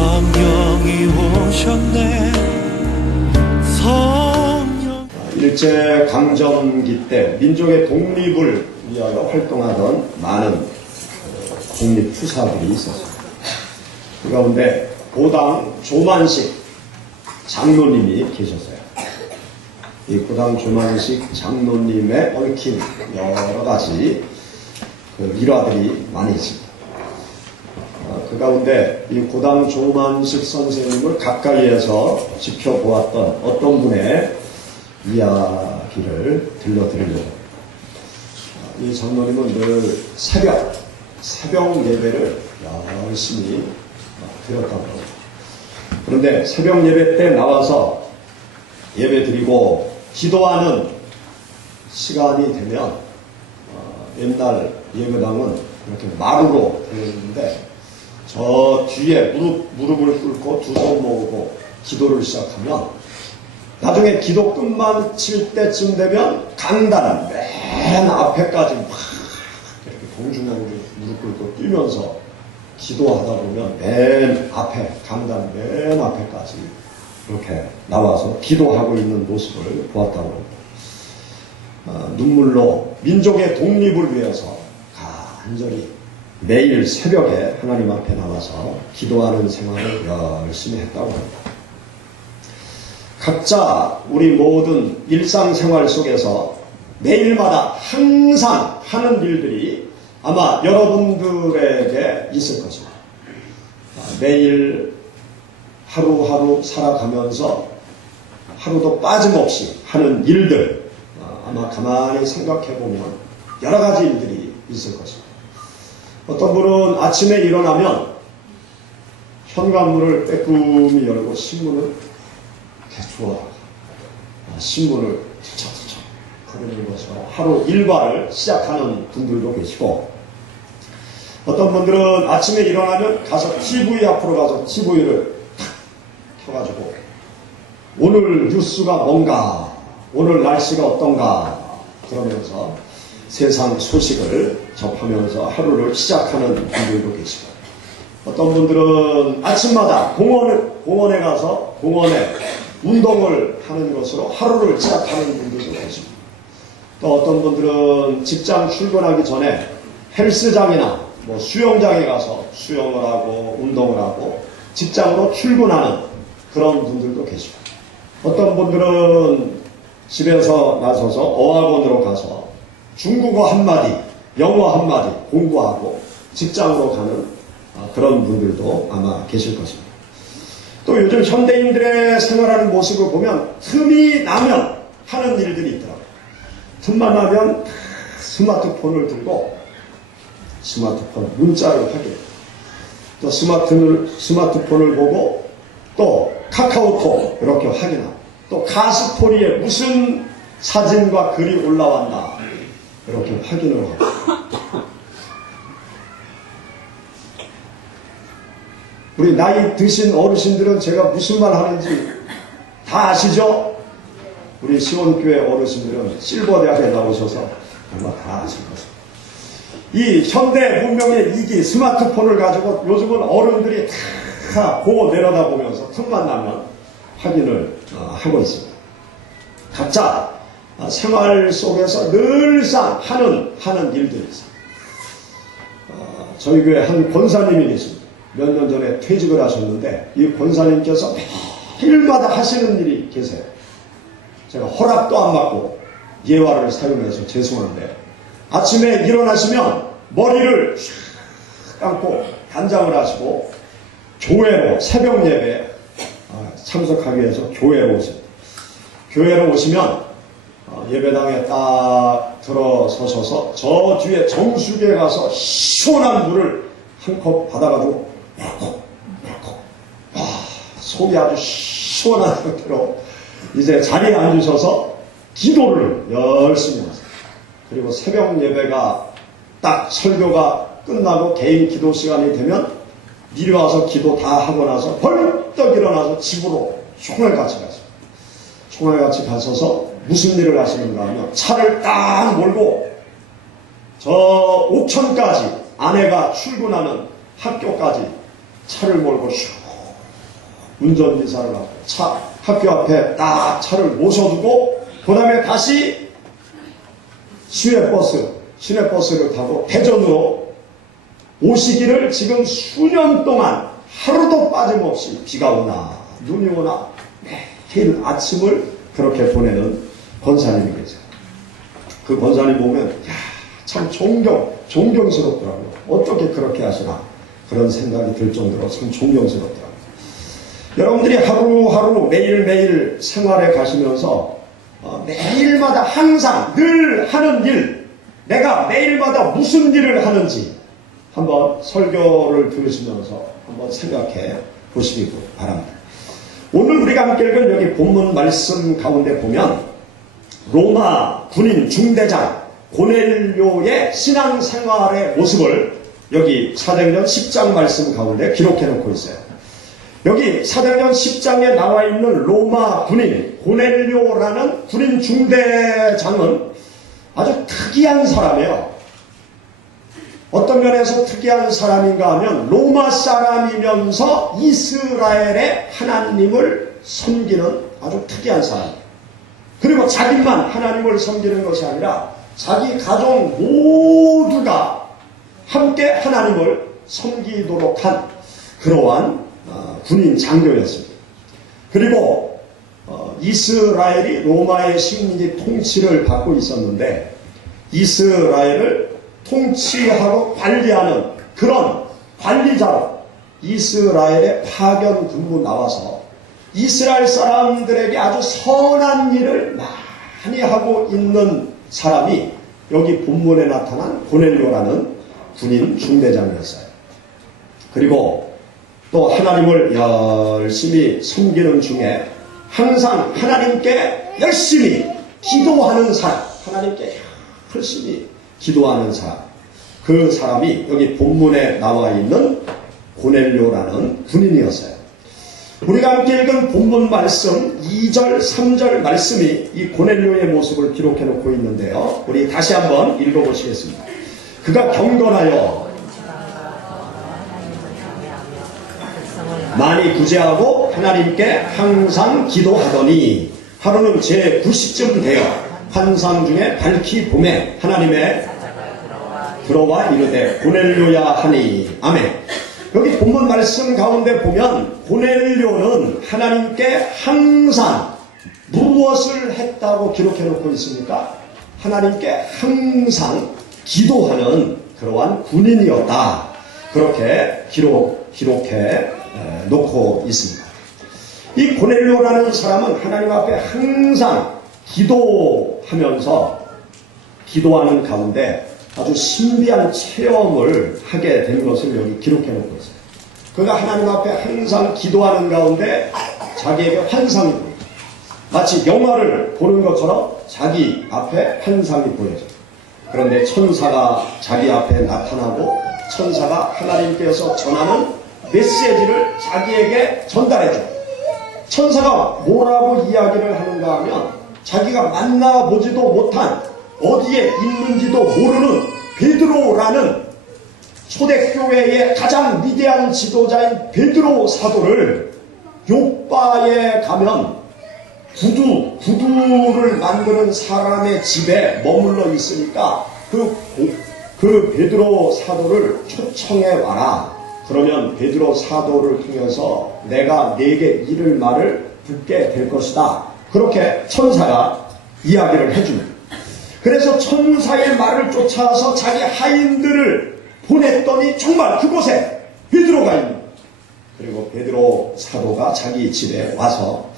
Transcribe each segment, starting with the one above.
성령이 오셨네. 성령. 일제강점기 때 민족의 독립을 위하여 활동하던 많은 독립투사들이 있었습니다. 그 가운데 고당 조만식 장로님이 계셨어요. 이 고당 조만식 장로님의 얽힌 여러 가지 일화들이 많이 있습니다. 그 가운데 이 고당 조만식 선생님을 가까이에서 지켜보았던 어떤 분의 이야기를 들려드리려고. 이 장로님은 늘 새벽 예배를 열심히 드렸다고 합니다. 그런데 새벽 예배 때 나와서 예배 드리고 기도하는 시간이 되면 옛날 예배당은 이렇게 마루로 되어 있는데 저 뒤에 무릎을 꿇고 두 손 모으고 기도를 시작하면 나중에 기도 끝만 칠 때쯤 되면 강단 맨 앞에까지 막 이렇게 공중하게 무릎 꿇고 뛰면서 기도하다 보면 맨 앞에 강단 맨 앞에까지 이렇게 나와서 기도하고 있는 모습을 보았다고 합니다. 눈물로 민족의 독립을 위해서 간절히 매일 새벽에 하나님 앞에 나와서 기도하는 생활을 열심히 했다고 합니다. 각자 우리 모든 일상생활 속에서 매일마다 항상 하는 일들이 아마 여러분들에게 있을 것입니다. 매일 하루하루 살아가면서 하루도 빠짐없이 하는 일들, 아마 가만히 생각해 보면 여러 가지 일들이 있을 것입니다. 어떤 분은 아침에 일어나면 현관문을 빼꼼히 열고 신문을 대주어 신문을 투척투척 거리면서 하루 일과를 시작하는 분들도 계시고, 어떤 분들은 아침에 일어나면 가서 TV 앞으로 가서 TV를 탁 켜가지고 오늘 뉴스가 뭔가, 오늘 날씨가 어떤가 그러면서 세상 소식을 접하면서 하루를 시작하는 분들도 계시고, 어떤 분들은 아침마다 공원에 가서 공원에 운동을 하는 것으로 하루를 시작하는 분들도 계십니다. 또 어떤 분들은 직장 출근하기 전에 헬스장이나 수영장에 가서 수영을 하고 운동을 하고 직장으로 출근하는 그런 분들도 계시고, 어떤 분들은 집에서 나서서 어학원으로 가서 중국어 한마디, 영어 한마디 공부하고 직장으로 가는 그런 분들도 아마 계실 것입니다. 또 요즘 현대인들의 생활하는 모습을 보면 틈이 나면 하는 일들이 있더라고요. 틈만 나면 스마트폰을 들고 스마트폰 문자를 확인해. 또 스마트폰을 보고 또 카카오톡 이렇게 확인하고, 또 가스토리에 무슨 사진과 글이 올라왔나 이렇게 확인을 하고. 우리 나이 드신 어르신들은 제가 무슨 말 하는지 다 아시죠? 우리 시원교회 어르신들은 실버대학에 나오셔서 아마 다 아실 것입니다. 이 현대 문명의 이기 스마트폰을 가지고 요즘은 어른들이 다 보고 내려다보면서 틈만 나면 확인을 하고 있습니다. 각자 생활 속에서 늘상 하는 일들이 있어요. 저희 교회 한 권사님이 계십니다. 몇 년 전에 퇴직을 하셨는데 이 권사님께서 매일마다 하시는 일이 계세요. 제가 허락도 안 받고 예화를 사용해서 죄송한데, 아침에 일어나시면 머리를 감고 단장을 하시고 교회로 새벽 예배에 참석하기 위해서 교회로 오십니다. 교회로 오시면 예배당에 딱 들어서셔서 저 뒤에 정수기에 가서 시원한 물을 한 컵 받아가지고 속이 아주 시원한 상태로 이제 자리에 앉으셔서 기도를 열심히 하세요. 그리고 새벽 예배가 딱 설교가 끝나고 개인 기도 시간이 되면 미리 와서 기도 다 하고 나서 벌떡 일어나서 집으로 총알같이 가십니다. 총알같이 가셔서 무슨 일을 하시는가 하면 차를 딱 몰고 저 옥천까지, 아내가 출근하는 학교까지 차를 몰고 슉 운전기사를 하고 학교 앞에 딱 차를 모셔두고 그 다음에 다시 시내버스를 타고 대전으로 오시기를 지금 수년 동안 하루도 빠짐없이 비가 오나 눈이 오나 매일 아침을 그렇게 보내는 권사님이 계세요. 그 권사님 보면 참 존경스럽더라고요. 어떻게 그렇게 하시나 그런 생각이 들 정도로 참 존경스럽더라고요. 여러분들이 하루하루 매일매일 생활에 가시면서 매일마다 항상 늘 하는 일, 내가 매일마다 무슨 일을 하는지 한번 설교를 들으시면서 한번 생각해 보시기 바랍니다. 오늘 우리가 함께 읽은 여기 본문 말씀 가운데 보면 로마 군인 중대장 고넬료의 신앙생활의 모습을 여기 사도행전 10장 말씀 가운데 기록해 놓고 있어요. 여기 사도행전 10장에 나와 있는 로마 군인 고넬료라는 군인 중대장은 아주 특이한 사람이에요. 어떤 면에서 특이한 사람인가 하면 로마 사람이면서 이스라엘의 하나님을 섬기는 아주 특이한 사람이에요. 그리고 자기만 하나님을 섬기는 것이 아니라 자기 가족 모두가 함께 하나님을 섬기도록 한 그러한 군인 장교였습니다. 그리고 이스라엘이 로마의 식민지 통치를 받고 있었는데 이스라엘을 통치하고 관리하는 그런 관리자로 이스라엘에 파견 근무 나와서 이스라엘 사람들에게 아주 선한 일을 많이 하고 있는 사람이 여기 본문에 나타난 고넬료라는 군인 중대장이었어요. 그리고 또 하나님을 열심히 섬기는 중에 항상 하나님께 열심히 기도하는 사람, 하나님께 열심히 기도하는 사람, 그 사람이 여기 본문에 나와 있는 고넬료라는 군인이었어요. 우리가 함께 읽은 본문 말씀 2절, 3절 말씀이 이 고넬료의 모습을 기록해 놓고 있는데요. 우리 다시 한번 읽어보시겠습니다. 그가 경건하여 많이 구제하고 하나님께 항상 기도하더니 하루는 제 90쯤 되어 환상 중에 밝히 봄에 하나님의 들어와 이르되 고넬료야 하니 아멘. 여기 본문 말씀 가운데 보면 고넬료는 하나님께 항상 무엇을 했다고 기록해 놓고 있습니까? 하나님께 항상 기도하는 그러한 군인이었다. 그렇게 기록해 놓고 있습니다. 이 고넬료라는 사람은 하나님 앞에 항상 기도하면서 기도하는 가운데 아주 신비한 체험을 하게 된 것을 여기 기록해 놓고 있어요. 그가 하나님 앞에 항상 기도하는 가운데 자기에게 환상이 보여요. 마치 영화를 보는 것처럼 자기 앞에 환상이 보여져요. 그런데 천사가 자기 앞에 나타나고 천사가 하나님께서 전하는 메시지를 자기에게 전달해줘요. 천사가 뭐라고 이야기를 하는가 하면 자기가 만나보지도 못한 어디에 있는지도 모르는 베드로라는 초대교회의 가장 위대한 지도자인 베드로 사도를 요빠에 가면 구두를 만드는 사람의 집에 머물러 있으니까 그 베드로 사도를 초청해 와라. 그러면 베드로 사도를 통해서 내가 네게 이를 말을 듣게 될 것이다. 그렇게 천사가 이야기를 해줍니다. 그래서 천사의 말을 쫓아서 자기 하인들을 보냈더니 정말 그곳에 베드로가 있는 거예요. 그리고 베드로 사도가 자기 집에 와서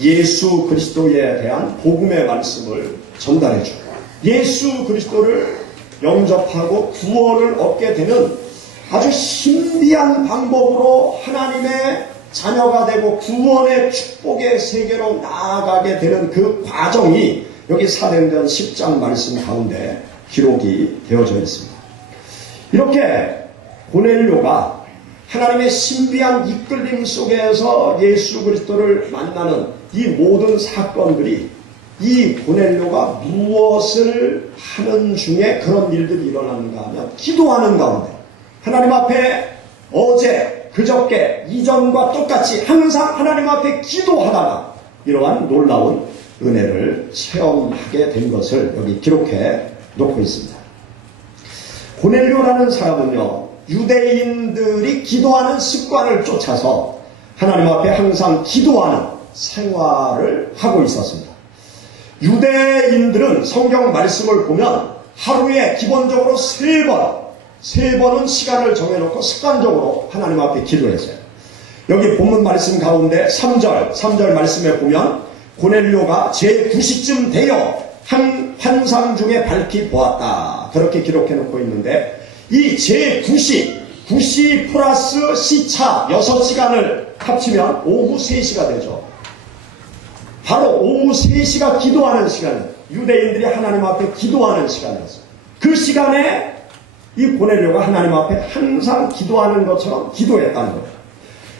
예수 그리스도에 대한 복음의 말씀을 전달해 주고 예수 그리스도를 영접하고 구원을 얻게 되는 아주 신비한 방법으로 하나님의 자녀가 되고 구원의 축복의 세계로 나아가게 되는 그 과정이 여기 사도행전 10장 말씀 가운데 기록이 되어져 있습니다. 이렇게 고넬료가 하나님의 신비한 이끌림 속에서 예수 그리스도를 만나는 이 모든 사건들이 이 고넬료가 무엇을 하는 중에 그런 일들이 일어나는가 하면 기도하는 가운데 하나님 앞에 어제 그저께 이전과 똑같이 항상 하나님 앞에 기도하다가 이러한 놀라운 은혜를 체험하게 된 것을 여기 기록해 놓고 있습니다. 고넬료라는 사람은요, 유대인들이 기도하는 습관을 쫓아서 하나님 앞에 항상 기도하는 생활을 하고 있었습니다. 유대인들은 성경 말씀을 보면 하루에 기본적으로 세 번은 시간을 정해놓고 습관적으로 하나님 앞에 기도했어요. 여기 본문 말씀 가운데 3절 말씀에 보면 고넬료가 제9시쯤 되어 한 환상 중에 밝히 보았다. 그렇게 기록해 놓고 있는데 이 제9시, 9시 플러스 시차 6시간을 합치면 오후 3시가 되죠. 바로 오후 3시가 기도하는 시간이에요. 유대인들이 하나님 앞에 기도하는 시간이었어요. 그 시간에 이 고넬료가 하나님 앞에 항상 기도하는 것처럼 기도했다는 거예요.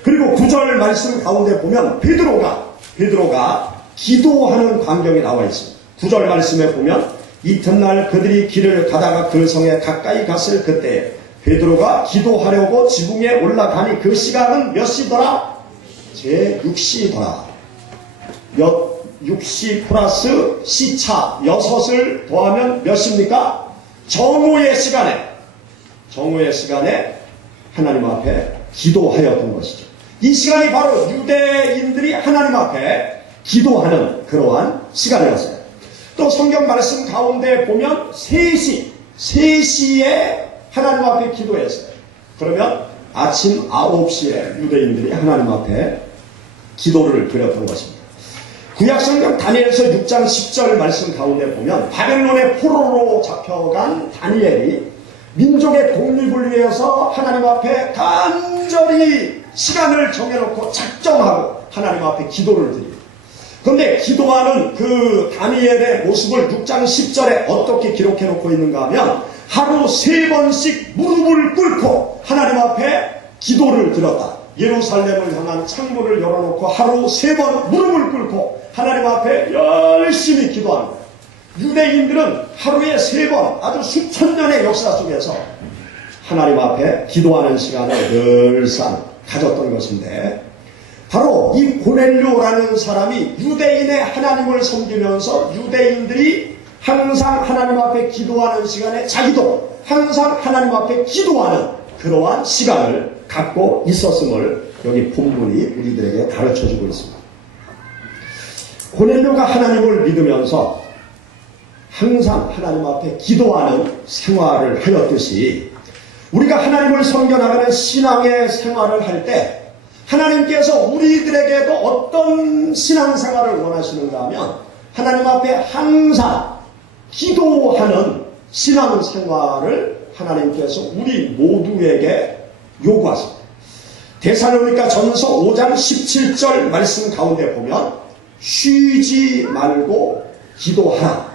그리고 9절 말씀 가운데 보면 베드로가 기도하는 광경이 나와 있습니다. 9절 말씀에 보면 이튿날 그들이 길을 가다가 그 성에 가까이 갔을 그때 베드로가 기도하려고 지붕에 올라가니 그 시간은 몇 시더라? 제6시더라. 6시 플러스 시차 6을 더하면 몇 시입니까? 정오의 시간에 하나님 앞에 기도하였던 것이죠. 이 시간이 바로 유대인들이 하나님 앞에 기도하는 그러한 시간이었어요. 또 성경 말씀 가운데 보면 3시에 하나님 앞에 기도했어요. 그러면 아침 9시에 유대인들이 하나님 앞에 기도를 드렸던 것입니다. 구약성경 다니엘서 6장 10절 말씀 가운데 보면 바벨론의 포로로 잡혀간 다니엘이 민족의 독립을 위해서 하나님 앞에 간절히 시간을 정해놓고 작정하고 하나님 앞에 기도를 드립니다. 그런데 기도하는 그 다니엘의 모습을 6장 10절에 어떻게 기록해 놓고 있는가 하면 하루 3번씩 무릎을 꿇고 하나님 앞에 기도를 드렸다. 예루살렘을 향한 창문을 열어놓고 하루 3번 무릎을 꿇고 하나님 앞에 열심히 기도합니다. 유대인들은 하루에 3번 아주 수천 년의 역사 속에서 하나님 앞에 기도하는 시간을 늘상 가졌던 것인데 바로 이 고넬료라는 사람이 유대인의 하나님을 섬기면서 유대인들이 항상 하나님 앞에 기도하는 시간에 자기도 항상 하나님 앞에 기도하는 그러한 시간을 갖고 있었음을 여기 본문이 우리들에게 가르쳐주고 있습니다. 고넬료가 하나님을 믿으면서 항상 하나님 앞에 기도하는 생활을 하였듯이 우리가 하나님을 섬겨나가는 신앙의 생활을 할 때 하나님께서 우리들에게도 어떤 신앙생활을 원하시는가 하면 하나님 앞에 항상 기도하는 신앙생활을 하나님께서 우리 모두에게 요구하십니다. 데살로니가 전서 5장 17절 말씀 가운데 보면 쉬지 말고 기도하라.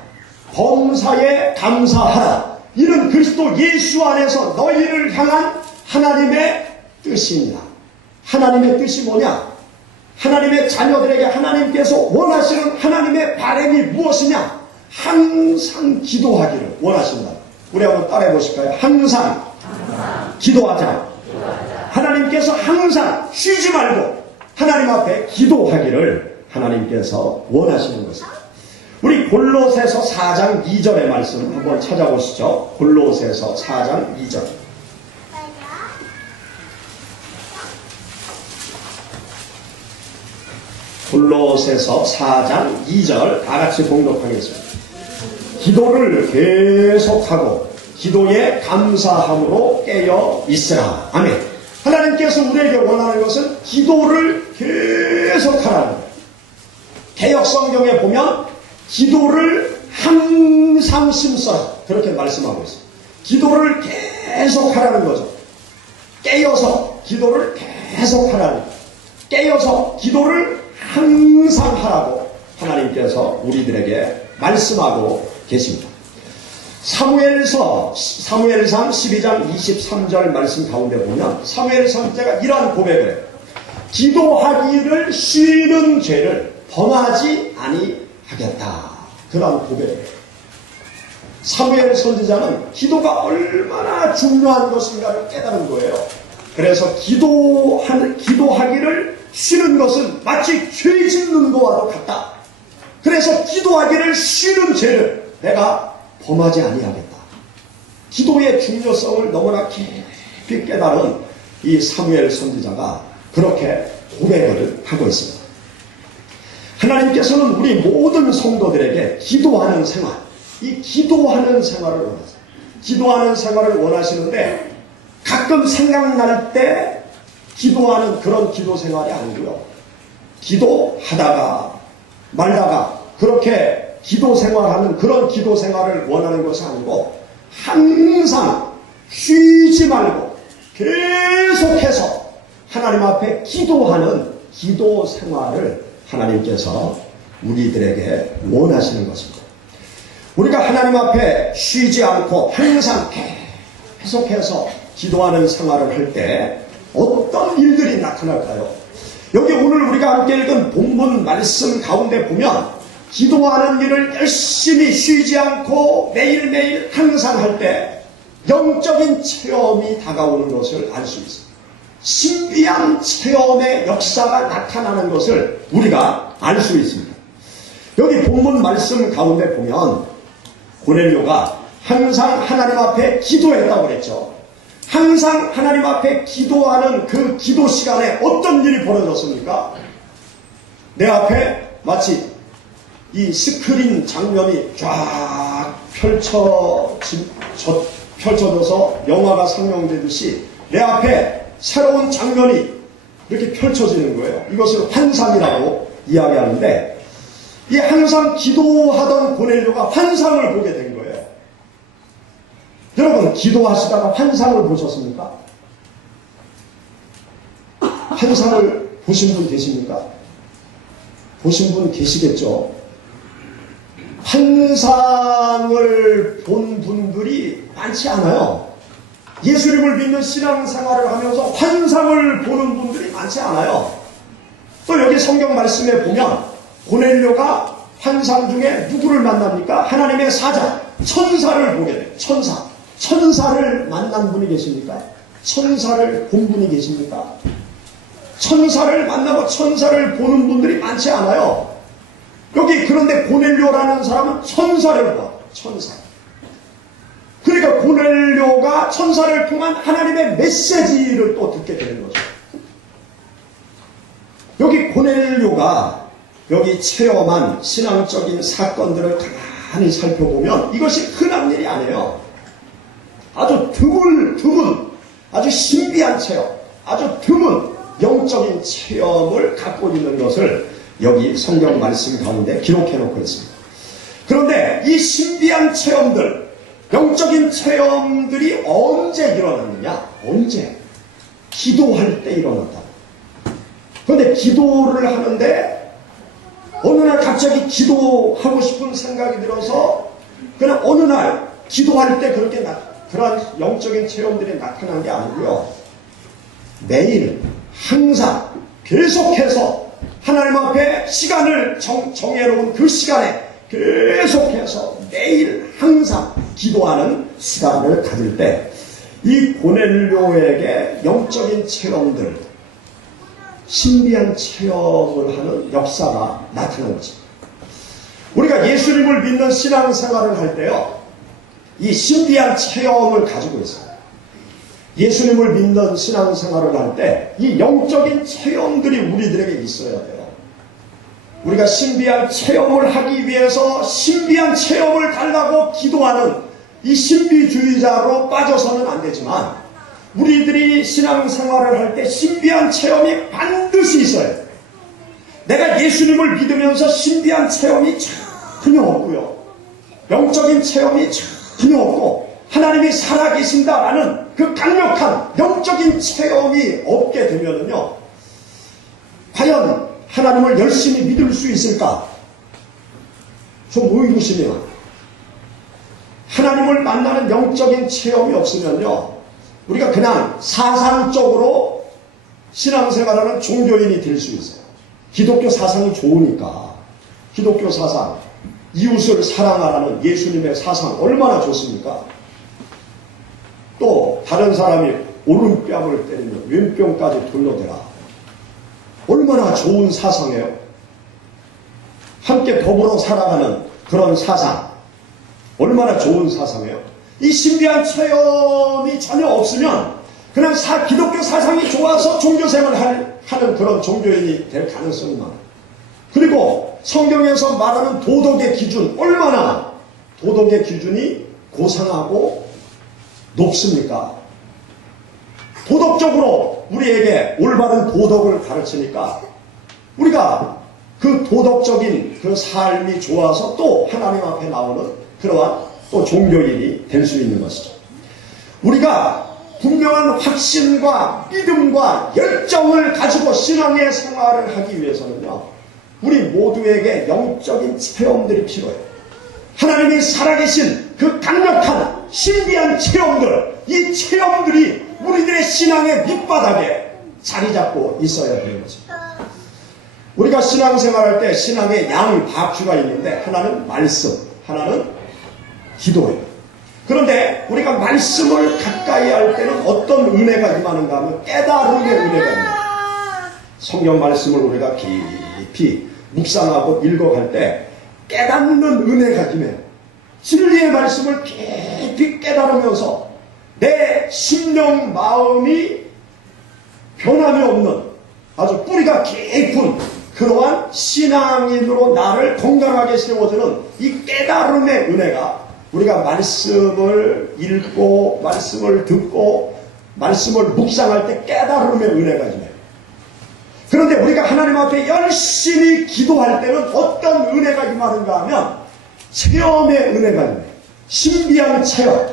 범사에 감사하라. 이는 그리스도 예수 안에서 너희를 향한 하나님의 뜻입니다. 하나님의 뜻이 뭐냐? 하나님의 자녀들에게 하나님께서 원하시는 하나님의 바람이 무엇이냐? 항상 기도하기를 원하신다. 우리 한번 따라해 보실까요? 항상 기도하자. 하나님께서 항상 쉬지 말고 하나님 앞에 기도하기를 하나님께서 원하시는 것입니다. 우리 골로새서 4장 2절의 말씀 한번 찾아보시죠. 골로새서 4장 2절. 골로새서 4장 2절 다 같이 봉독하겠습니다. 기도를 계속하고 기도에 감사함으로 깨어 있으라. 아멘. 하나님께서 우리에게 원하는 것은 기도를 계속하라는 거예요. 개역성경에 보면 기도를 항상 심써라. 그렇게 말씀하고 있어요. 기도를 계속하라는 거죠. 깨어서 기도를 계속하라는 거예요. 깨어서 기도를 항상 하라고 하나님께서 우리들에게 말씀하고 계십니다. 사무엘상 12장 23절 말씀 가운데 보면 사무엘 선지자가 이러한 고백을 해요. 기도하기를 쉬는 죄를 범하지 아니하겠다. 그러한 고백을 해요. 사무엘 선지자는 기도가 얼마나 중요한 것인가를 깨달은 거예요. 그래서 기도하기를 쉬는 것은 마치 죄 짓는 것과도 같다. 그래서 기도하기를 쉬는 죄를 내가 범하지 아니하겠다. 기도의 중요성을 너무나 깊이 깨달은 이 사무엘 선지자가 그렇게 고백을 하고 있습니다. 하나님께서는 우리 모든 성도들에게 기도하는 생활, 이 기도하는 생활을 원하세요. 기도하는 생활을 원하시는데 가끔 생각날 때 기도하는 그런 기도 생활이 아니고요. 기도하다가 말다가 그렇게 기도 생활하는 그런 기도 생활을 원하는 것이 아니고 항상 쉬지 말고 계속해서 하나님 앞에 기도하는 기도 생활을 하나님께서 우리들에게 원하시는 것입니다. 우리가 하나님 앞에 쉬지 않고 항상 계속해서 기도하는 생활을 할 때 어떤 일들이 나타날까요? 여기 오늘 우리가 함께 읽은 본문 말씀 가운데 보면 기도하는 일을 열심히 쉬지 않고 매일매일 항상 할 때 영적인 체험이 다가오는 것을 알 수 있습니다. 신비한 체험의 역사가 나타나는 것을 우리가 알 수 있습니다. 여기 본문 말씀 가운데 보면 고넬료가 항상 하나님 앞에 기도했다고 그랬죠. 항상 하나님 앞에 기도하는 그 기도 시간에 어떤 일이 벌어졌습니까? 내 앞에 마치 이 스크린 장면이 쫙 펼쳐져서 영화가 상영되듯이 내 앞에 새로운 장면이 이렇게 펼쳐지는 거예요. 이것을 환상이라고 이야기하는데 이 항상 기도하던 고넬료가 환상을 보게 된 거예요. 여러분 기도하시다가 환상을 보셨습니까? 환상을 보신 분 계십니까? 보신 분 계시겠죠? 환상을 본 분들이 많지 않아요. 예수님을 믿는 신앙생활을 하면서 환상을 보는 분들이 많지 않아요. 또 여기 성경 말씀에 보면 고넬료가 환상 중에 누구를 만납니까? 하나님의 사자, 천사를 보게 돼요. 천사를 만난 분이 계십니까? 천사를 본 분이 계십니까? 천사를 만나고 천사를 보는 분들이 많지 않아요. 여기 그런데 고넬료라는 사람은 천사를 봐. 천사. 그러니까 고넬료가 천사를 통한 하나님의 메시지를 또 듣게 되는 거죠. 여기 고넬료가 여기 체험한 신앙적인 사건들을 가만히 살펴보면 이것이 흔한 일이 아니에요. 아주 드문 아주 신비한 체험, 아주 드문 영적인 체험을 갖고 있는 것을 여기 성경 말씀 가운데 기록해 놓고 있습니다. 그런데 이 신비한 체험들, 영적인 체험들이 언제 일어났느냐? 언제? 기도할 때 일어났다. 그런데 기도를 하는데 어느 날 갑자기 기도하고 싶은 생각이 들어서 그냥 어느 날 기도할 때 그런 영적인 체험들이 나타난 게 아니고요. 매일 항상 계속해서 하나님 앞에 시간을 정해놓은 그 시간에 계속해서 매일 항상 기도하는 시간을 가질 때 이 고넬료에게 영적인 체험들, 신비한 체험을 하는 역사가 나타나는 것입니다. 우리가 예수님을 믿는 신앙생활을 할 때요, 이 신비한 체험을 가지고 있어요. 예수님을 믿는 신앙생활을 할 때 이 영적인 체험들이 우리들에게 있어야 돼요. 우리가 신비한 체험을 하기 위해서 신비한 체험을 달라고 기도하는 이 신비주의자로 빠져서는 안 되지만 우리들이 신앙생활을 할 때 신비한 체험이 반드시 있어요. 내가 예수님을 믿으면서 신비한 체험이 전혀 없고요. 영적인 체험이 전혀 없고 하나님이 살아계신다라는 그 강력한 영적인 체험이 없게 되면은요, 과연 하나님을 열심히 믿을 수 있을까? 좀 의구심이에요. 하나님을 만나는 영적인 체험이 없으면요, 우리가 그냥 사상적으로 신앙생활하는 종교인이 될 수 있어요. 기독교 사상이 좋으니까. 기독교 사상, 이웃을 사랑하라는 예수님의 사상 얼마나 좋습니까? 또 다른 사람이 오른뺨을 때리며 왼뺨까지 돌려대라. 얼마나 좋은 사상이에요. 함께 더불어 살아가는 그런 사상. 얼마나 좋은 사상이에요. 이 신비한 체험이 전혀 없으면 그냥 기독교 사상이 좋아서 종교생활을 하는 그런 종교인이 될 가능성이 많아요. 그리고 성경에서 말하는 도덕의 기준, 얼마나 도덕의 기준이 고상하고 높습니까? 도덕적으로 우리에게 올바른 도덕을 가르치니까 우리가 그 도덕적인 그 삶이 좋아서 또 하나님 앞에 나오는 그러한 또 종교인이 될 수 있는 것이죠. 우리가 분명한 확신과 믿음과 열정을 가지고 신앙의 생활을 하기 위해서는요, 우리 모두에게 영적인 체험들이 필요해요. 하나님이 살아계신 그 강력한 신비한 체험들, 이 체험들이 우리들의 신앙의 밑바닥에 자리 잡고 있어야 되는 거죠. 우리가 신앙생활할 때 신앙의 양바퀴가 있는데 하나는 말씀, 하나는 기도예요. 그런데 우리가 말씀을 가까이 할 때는 어떤 은혜가 임하는가 하면 깨달음의 은혜가 임해요. 성경 말씀을 우리가 깊이 묵상하고 읽어갈 때 깨닫는 은혜가 임해요. 진리의 말씀을 깊이 깨달으면서 내 심령 마음이 변함이 없는 아주 뿌리가 깊은 그러한 신앙인으로 나를 건강하게 세워주는 이 깨달음의 은혜가 우리가 말씀을 읽고 말씀을 듣고 말씀을 묵상할 때 깨달음의 은혜가 임해요. 그런데 우리가 하나님 앞에 열심히 기도할 때는 어떤 은혜가 임하는가 하면 체험의 은혜가 임해요. 신비한 체험,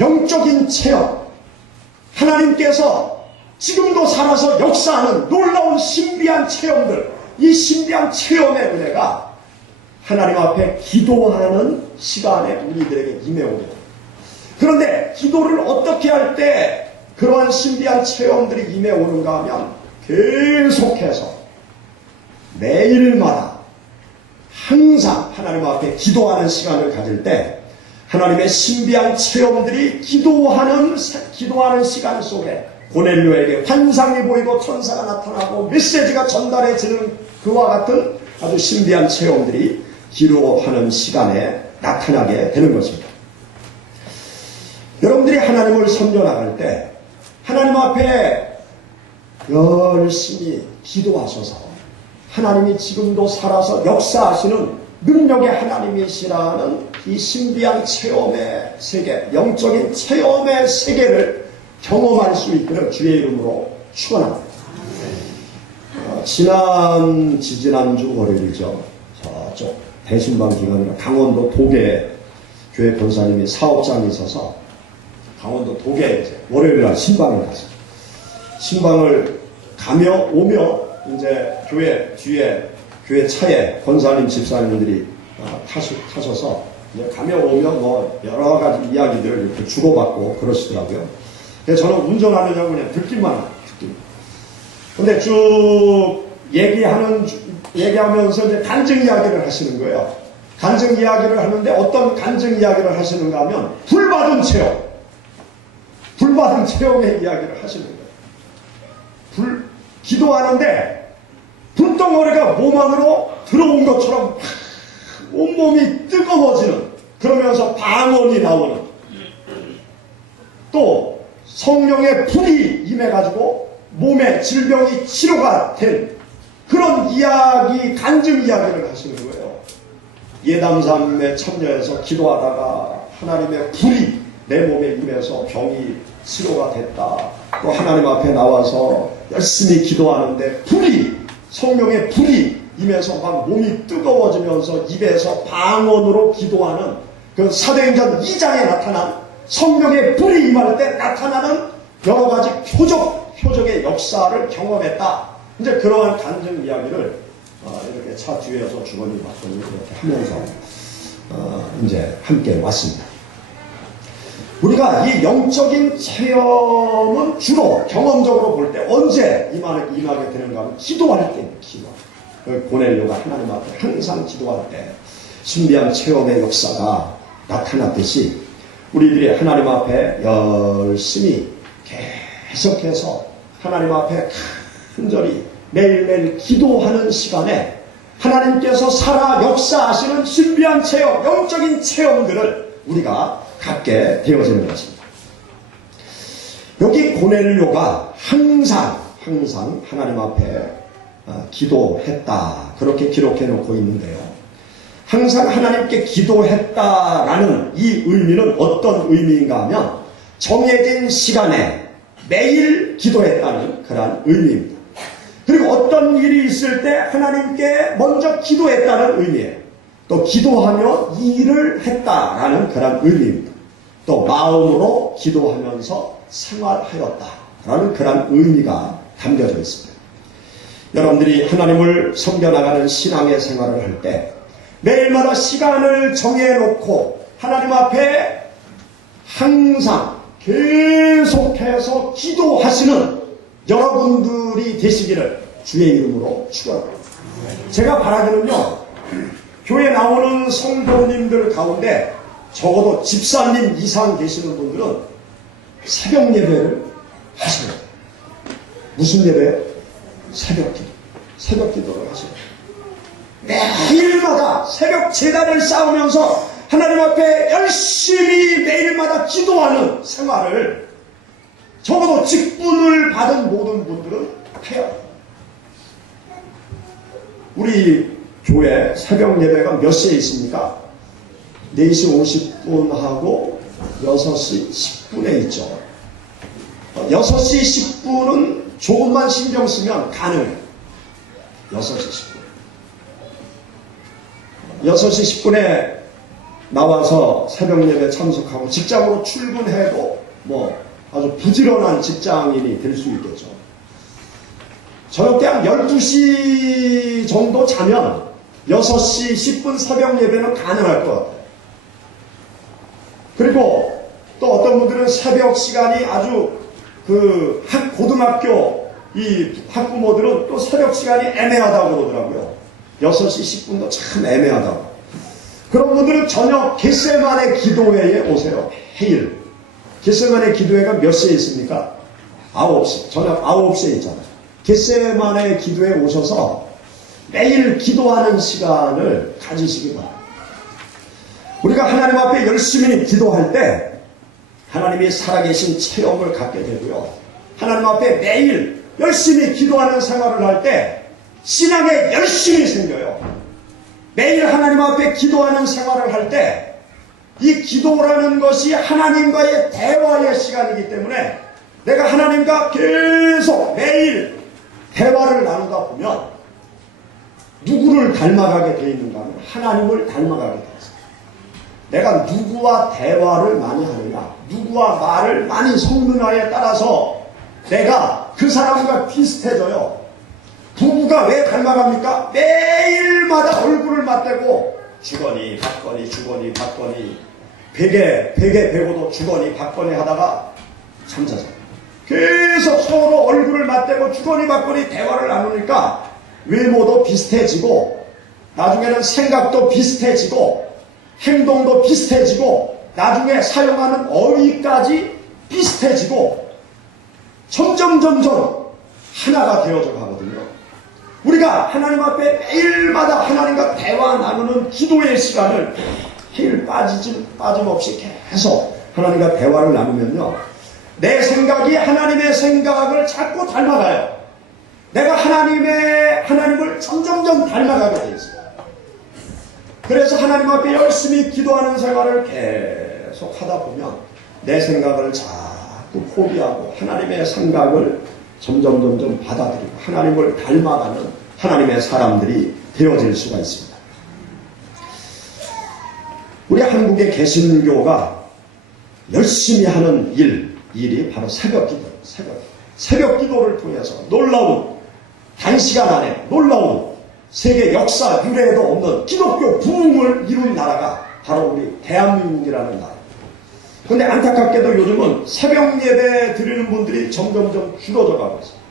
영적인 체험, 하나님께서 지금도 살아서 역사하는 놀라운 신비한 체험들, 이 신비한 체험의 은혜가 하나님 앞에 기도하는 시간에 우리들에게 임해오게 됩니다. 그런데 기도를 어떻게 할 때 그러한 신비한 체험들이 임해오는가 하면 계속해서 매일마다 항상 하나님 앞에 기도하는 시간을 가질 때 하나님의 신비한 체험들이 기도하는 시간 속에 고넬료에게 환상이 보이고 천사가 나타나고 메시지가 전달해지는 그와 같은 아주 신비한 체험들이 기도하는 시간에 나타나게 되는 것입니다. 여러분들이 하나님을 섬겨나갈 때 하나님 앞에 열심히 기도하셔서 하나님이 지금도 살아서 역사하시는 능력의 하나님이시라는 이 신비한 체험의 세계, 영적인 체험의 세계를 경험할 수 있기를 주의 이름으로 축원합니다. 지난주 월요일이죠. 저쪽 대신방 기관이나 강원도 도계 교회 권사님이 사업장이 있어서 강원도 도계에 월요일날 신방을 갔어요. 신방을 가며 오며 이제 교회 뒤에 교회 차에 권사님 집사님들이 타셔서 이제 가며 오며 뭐 여러 가지 이야기들을 이렇게 주고받고 그러시더라고요. 그래서 저는 운전하느냐고 그냥 듣기만 해요. 근데 쭉 얘기하면서 이제 간증 이야기를 하시는 거예요. 간증 이야기를 하는데 어떤 간증 이야기를 하시는가 하면 불받은 체험의 이야기를 하시는 거예요. 기도하는데 불덩어리가 몸 안으로 들어온 것처럼 온몸이 뜨거워지는, 그러면서 방언이 나오는, 또 성령의 불이 임해가지고 몸의 질병이 치료가 된 그런 이야기, 간증 이야기를 하시는 거예요. 예담삼에 참여해서 기도하다가 하나님의 불이 내 몸에 임해서 병이 치료가 됐다. 또 하나님 앞에 나와서 열심히 기도하는데 성령의 불이 임해서 막 몸이 뜨거워지면서 입에서 방언으로 기도하는 그 사도행전 2장에 나타난 성령의 불이 임할 때 나타나는 여러 가지 표적의 역사를 경험했다. 이제 그러한 간증 이야기를 이렇게 차 뒤에서 주거니 봤더니 이렇게 하면서 이제 함께 왔습니다. 우리가 이 영적인 체험은 주로 경험적으로 볼 때 언제 임하게 되는가 하면 기도할 때입니다. 고넬료가 하나님 앞에 항상 기도할 때 신비한 체험의 역사가 나타났듯이 우리들이 하나님 앞에 열심히 계속해서 하나님 앞에 간절히 매일매일 기도하는 시간에 하나님께서 살아 역사하시는 신비한 체험, 영적인 체험들을 우리가 갖게 되어지는 것입니다. 여기 고넬료가 항상 하나님 앞에 기도했다, 그렇게 기록해 놓고 있는데요. 항상 하나님께 기도했다라는 이 의미는 어떤 의미인가 하면 정해진 시간에 매일 기도했다는 그런 의미입니다. 그리고 어떤 일이 있을 때 하나님께 먼저 기도했다는 의미예요. 또 기도하며 일을 했다라는 그런 의미입니다. 또 마음으로 기도하면서 생활하였다라는 그런 의미가 담겨져 있습니다. 여러분들이 하나님을 섬겨나가는 신앙의 생활을 할 때 매일마다 시간을 정해놓고 하나님 앞에 항상 계속해서 기도하시는 여러분들이 되시기를 주의 이름으로 축원합니다. 제가 바라기는요, 교회 나오는 성도님들 가운데 적어도 집사님 이상 계시는 분들은 새벽 예배를 하셔야 돼요. 무슨 예배요? 새벽 기도. 새벽 기도를 하셔야 돼요. 매일마다 새벽 제단을 쌓으면서 하나님 앞에 열심히 매일마다 기도하는 생활을 적어도 직분을 받은 모든 분들은 해야 돼요. 우리 교회 새벽 예배가 몇 시에 있습니까? 4시 50분하고 6시 10분에 있죠. 6시 10분은 조금만 신경 쓰면 가능해요. 6시 10분. 6시 10분에 나와서 새벽 예배 참석하고 직장으로 출근해도 뭐 아주 부지런한 직장인이 될 수 있겠죠. 저녁 때 한 12시 정도 자면 6시 10분 새벽 예배는 가능할 것 같아요. 그리고 또 어떤 분들은 새벽 시간이 아주 고등학교 이 학부모들은 또 새벽 시간이 애매하다고 그러더라고요. 6시 10분도 참 애매하다고. 그런 분들은 저녁 겟세마네 기도회에 오세요. 매일. 겟세마네 기도회가 몇 시에 있습니까? 9시. 저녁 9시에 있잖아요. 겟세마네 기도회에 오셔서 매일 기도하는 시간을 가지시기 바랍니다. 우리가 하나님 앞에 열심히 기도할 때 하나님이 살아계신 체험을 갖게 되고요. 하나님 앞에 매일 열심히 기도하는 생활을 할 때 신앙에 열심히 생겨요. 매일 하나님 앞에 기도하는 생활을 할 때 이 기도라는 것이 하나님과의 대화의 시간이기 때문에 내가 하나님과 계속 매일 대화를 나누다 보면 누구를 닮아가게 되어 있는가 하면 하나님을 닮아가게 되어 있습니다. 내가 누구와 대화를 많이 하느냐, 누구와 말을 많이 섞느냐에 따라서 내가 그 사람과 비슷해져요. 부부가 왜 닮아갑니까? 매일마다 얼굴을 맞대고 주거니 받거니 주거니 받거니 베개 베고도 주거니 받거니 하다가 잠자죠. 계속 서로 얼굴을 맞대고 주거니 받거니 대화를 나누니까 외모도 비슷해지고 나중에는 생각도 비슷해지고 행동도 비슷해지고 나중에 사용하는 어휘까지 비슷해지고 점점 하나가 되어져 가거든요. 우리가 하나님 앞에 매일마다 하나님과 대화 나누는 기도의 시간을 매일 빠짐없이 계속 하나님과 대화를 나누면요, 내 생각이 하나님의 생각을 자꾸 닮아가요. 내가 하나님을 점점 닮아가게 되어 있어요. 그래서 하나님 앞에 열심히 기도하는 생활을 계속 하다 보면 내 생각을 자꾸 포기하고 하나님의 생각을 점점 받아들이고 하나님을 닮아가는 하나님의 사람들이 되어질 수가 있습니다. 우리 한국의 개신교가 열심히 하는 일이 바로 새벽 기도예요. 새벽 기도를 통해서 놀라운 단시간 안에 놀라운 세계 역사 유례에도 없는 기독교 부흥을 이룬 나라가 바로 우리 대한민국이라는 나라. 그런데 안타깝게도 요즘은 새벽 예배 드리는 분들이 점점 줄어져 가고 있어요.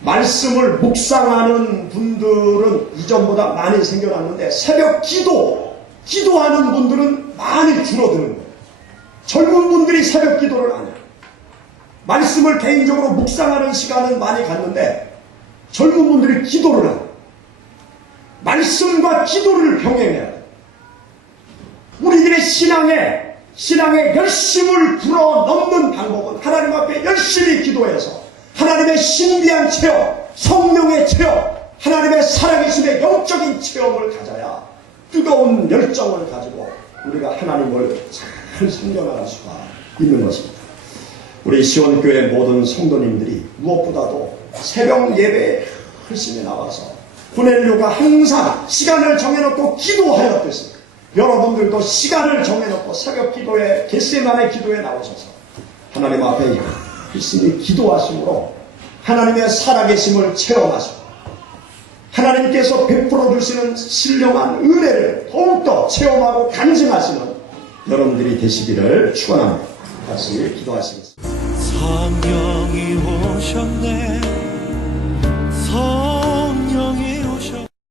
말씀을 묵상하는 분들은 이전보다 많이 생겨났는데 새벽 기도하는 분들은 많이 줄어드는 거예요. 젊은 분들이 새벽 기도를 안 해요. 말씀을 개인적으로 묵상하는 시간은 많이 갖는데 젊은 분들이 기도를 하고 말씀과 기도를 병행해야 돼. 우리들의 신앙의 열심을 불어넣는 방법은 하나님 앞에 열심히 기도해서 하나님의 신비한 체험, 성령의 체험, 하나님의 살아계심의 영적인 체험을 가져야 뜨거운 열정을 가지고 우리가 하나님을 잘 섬겨나갈 수가 있는 것입니다. 우리 시온교회 모든 성도님들이 무엇보다도 새벽 예배에 열심히 나와서 고넬료가 항상 시간을 정해놓고 기도하였듯이 여러분들도 시간을 정해놓고 새벽 기도에 겟세마네 기도에 나오셔서 하나님 앞에 열심히 기도하심으로 하나님의 살아계심을 체험하시고 하나님께서 베풀어 주시는 신령한 은혜를 더욱더 체험하고 간증하시는 여러분들이 되시기를 축원합니다. 같이 기도하시겠습니다. 성령이 오셨네.